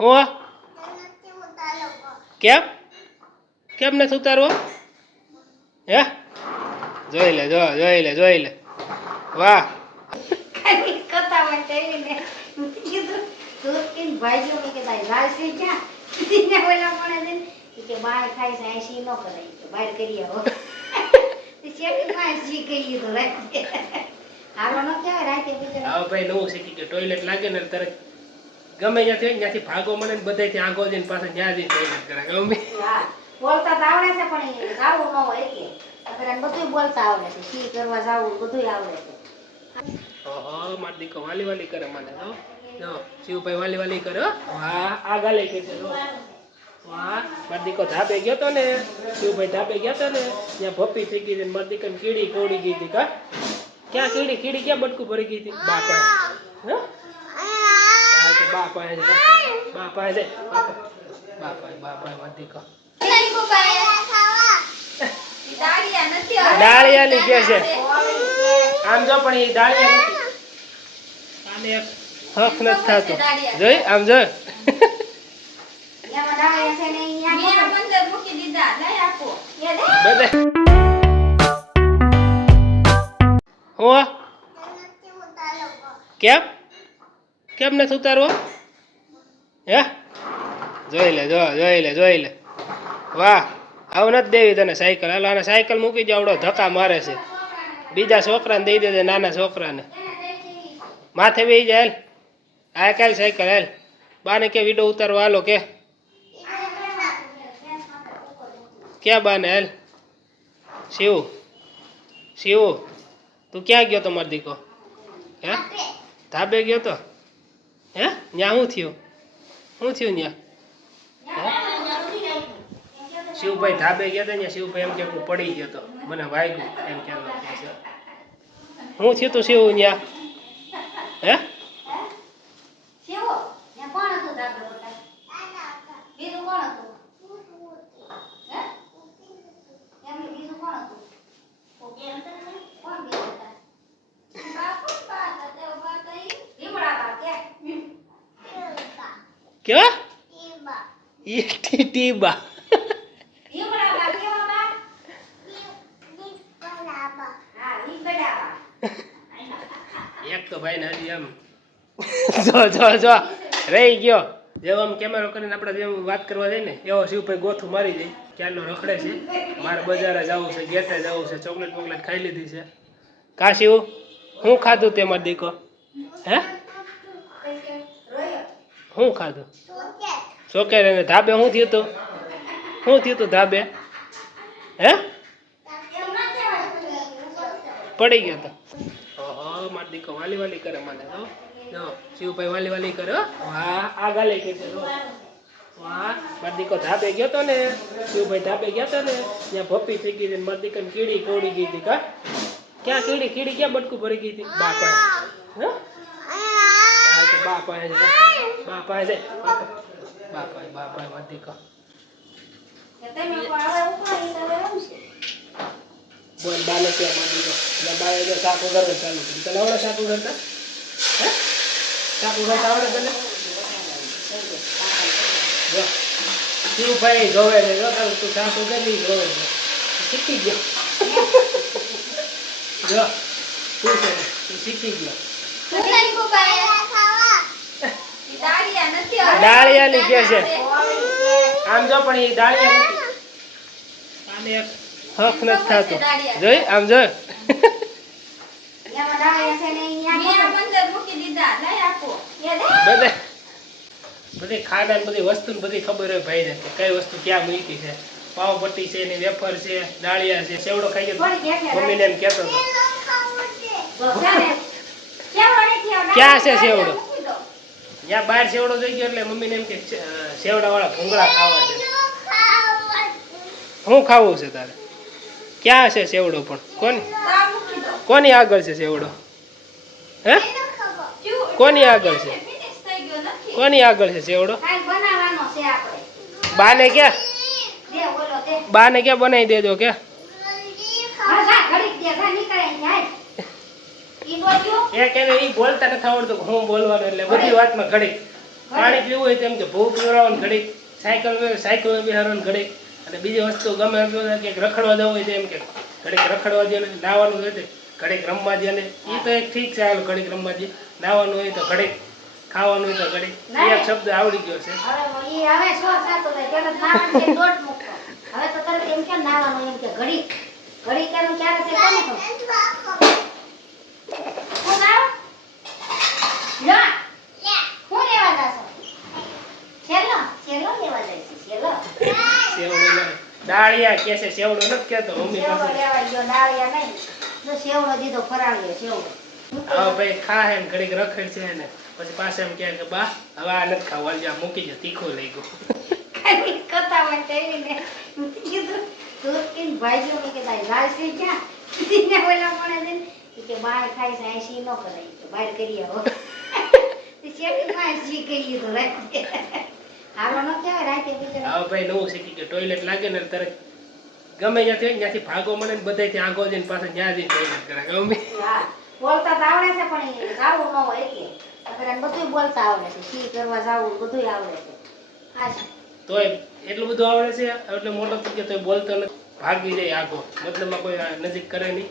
હું કેમ કેમ નથી ઉતારવો હે જોઈ લે જોઈ લે વાહ ભાઈ નવું શીખી ગયો ટોયલેટ લાગે ને તરત ગમે ત્યાંથી ભાગો મને બધાથી આગો જઈને પાછા ત્યાં જઈને ટોયલેટ કરે ગમે બોલતા તો આવડે છે પણ જાવું ન હોય એટલે આપણે બધું બોલતા આવડે છે સી કરવા જાવું બધું આવડે છે ઓહો માર દીકો વાલી કરે મને તો જો શિવભાઈ વાલી કરે વાહ આ ગાલે કે છે જો વાહ માર દીકો ધાબે ગયો તો ને શિવભાઈ ધાબે ગયા તો ને ત્યાં ભપ્પી થઈ ગઈ ને માર દીકન કીડી કોડી ગઈ હતી કા ક્યાં કીડી ક્યાં બટકું ભરી ગઈ હતી બાપા હે બાપા છે બાપા માર દીકો ડાળિયાની કે છે આમ જો પણ એ ડાળિયા નથી આને એક હક નથી થતું જોઈ આમ જો હું કેમ નથી ઉતારવો હે જોઈ લે વાહ આવું નથી દેવી તને સાયકલ હાલ આને સાયકલ મૂકી જાવડો ધક્કા મારે છે બીજા છોકરાને દઈ દેજે નાના છોકરાને માથે બેસી જાય હાલ આ કાલ સાયકલ હાલ બાને કે વિડો ઉતારવા હાલો કે ક્યાં બાને હાલ શિવ તું ક્યાં ગયો તો મારો દીકો હે ધાબે ગયો તો હે ન્યા શું થયું ન્યા શિવભાઈ ધાબે ગયા હતા ને શિવભાઈ એમ કે હું પડી ગયો તો મને વાગ્યું એમ કે શું થયું તું શિવ ન્યા હે क्या टीबा એક તો ભાઈ ને હજી એમ જો રહી ગયો જેવો આમ કેમેરો કરીને આપણે જેમ વાત કરવા જઈએ ને એવો શિવભાઈ ગોથું મારી જાય ક્યારનો રખડે છે મારે બજારે જવું છે ગેટે જવું છે ચોકલેટ ખાઈ લીધી છે કા શિવ શું ખાધું તે મારો દીકો હે શું ખાધું ચોકેર એને ધાબે શું થયું તું ધાબે હે પડી ગયો તો ઓહો માર દીકો વાલી કરે મને તો જો શિવભાઈ વાલી કરે વાહ આ ગાલે કે છે વાહ માર દીકો ધાબે ગયો તો ને શિવભાઈ ધાબે ગયા તો ને ત્યાં ભપ્પી થઈ ગઈ માર દીકન કીડી કોડી ગઈ હતી કા ક્યાં કીડી ક્યાં બટકું ભરી ગઈ હતી બાપા હે બાપા માર દીકો બોલ બાલે કે માર દીકો બાલે જો સાકુ કરે ચાલુ તને આવડે સાકુ કરતા હે સાકુ કરતા આવડે તને જો શિવભાઈ જોવે ને જો તું સાકુ કરી જોવે શીખી ગયો જો તું શીખી ગયો ડાળિયાની કે છે આમ જો પણ એ ડાળિયા નથી આને એક હક નથી થતું જોઈ આમ જો બધી ખાડા બધી વસ્તુ બધી ખબર હોય ભાઈ ને કે કઈ વસ્તુ ક્યાં મૂકી છે પાવપટ્ટી છે ને વેફર છે ડાળિયા છે સેવડો ખાઈ મમ્મીને એમ કહેતો હતો ક્યાં છે સેવડો જ્યાં બહાર સેવડો જોઈ ગયો એટલે મમ્મીને એમ કે સેવડા વાળા ભૂંગળા ખાવા છે શું ખાવું છે તારે ક્યાં છે સેવડો પણ કોની આગળ છે સેવડો હે કોની આગળ છે સેવડો બાને ક્યાં બનાવી દેજો કે એ કે ઈ બોલતા નથી આવડતું હું બોલવાનું એટલે બધી વાતમાં ઘડી પાણી પીવું હોય તેમ કે ભૂખ પીવડાવવાનું ઘડીક સાયકલ બિહારવાનું ઘડીક અને બીજી વસ્તુ ગમે એમ ક્યાંક રખડવા જવું હોય તો એમ કે ઘડીક રખડવા દે ને નાવાનું હોય તો ઘડીક રમવા દે ને એ તો એક ઠીક છે હાલ ઘડીક રમવા દે નાવાનું હોય તો ઘડીક ખાવાનું હોય તો ઘડીક એક શબ્દ આવડી ગયો છે હવે શું સાતો થાય પેલા નાવાનું કે દોઢ મૂકતો હવે તો તરત એમ કે નાવાનું એમ કે ઘડી ઘડી કેનું ક્યારે તે કોને ખબર હું ગાવ લ્યો હું લેવા જાશો છેલ્લો છેલ્લો લેવા જાય છે છેલ્લો સેવડો ને ડાળિયા કે છે સેવડો નથી કહેતો મમ્મી સેવડો પાસે લેવા ગયો ડાળિયા નહીં તો સેવડો દીધો ફરાળ્યો સેવડો હવે ભાઈ ખા હે ને ઘડીક રખડ છે ને પછી પાછા એમ કહે કે બા હવે આ નથી ખાવા જા મૂકી દે તીખું લઈ ગયું કથામાં કહીને કીધું દૂધકીન ભાઈઓ ને કે તારી લાલસી ક્યાં કીધીને ઓલા મને દે કે બાય ખાઈ છે આશી ન કરાય કે બહાર કરી આવો તે શેકી માં શી કરી તો રાતે હારો ન કહેવાય રાતે બીજા હવે ભાઈ નવું શીખી ગયો ટોયલેટ લાગે ને તરત ગમે ત્યાંથી ભાગો મળે ને બધાથી આગો જઈને પાછા ત્યાં જઈને ટોયલેટ કરે ગમે હા બોલતા તો આવડે છે પણ એ જાવું ન હોય એટલે અગર એને બધું બોલતા આવડે છે શી કરવા જાવું બધું આવડે છે હા તોય એટલું બધું આવડે છે એટલે મોટો થઈ ગયો તોય બોલતો નથી ભાગી જાય આગો મતલબમાં કોઈ નજીક કરે નહીં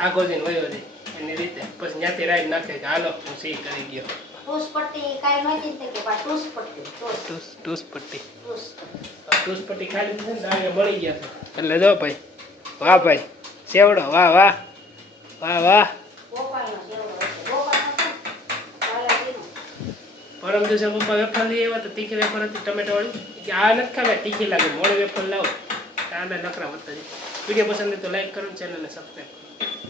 આગો જઈને વયો જાય એની રીતે પછી ત્યાંથી રાઈડ નાખે કે હાલો હું સી કરી ગયો ટૂસ પટ્ટી કાઈ નહોતી ને કે બા ટૂસ પટ્ટી ટૂસ પટ્ટી ટૂસ પટ્ટી ખાલી છે ને દાણે મળી ગયા છે એટલે જો ભાઈ વાહ ભાઈ સેવડો વાહ વાહ વાહ વાહ ગોપાલનો જેવડો હશે ગોપાલનો છે ચાલે દીનું પરમ દિવસે પપ્પા વેફર લઈ આવ્યા તો તીખી વેફર હતી ટમેટો વાળી કે આ નથી ખાવે તીખી લાગે મોડી વેફર લાવો કાંદા નકરા વધતા જાય વિડીયો પસંદ હોય તો લાઈક કરો ચેનલને સબસ્ક્રાઈબ કરો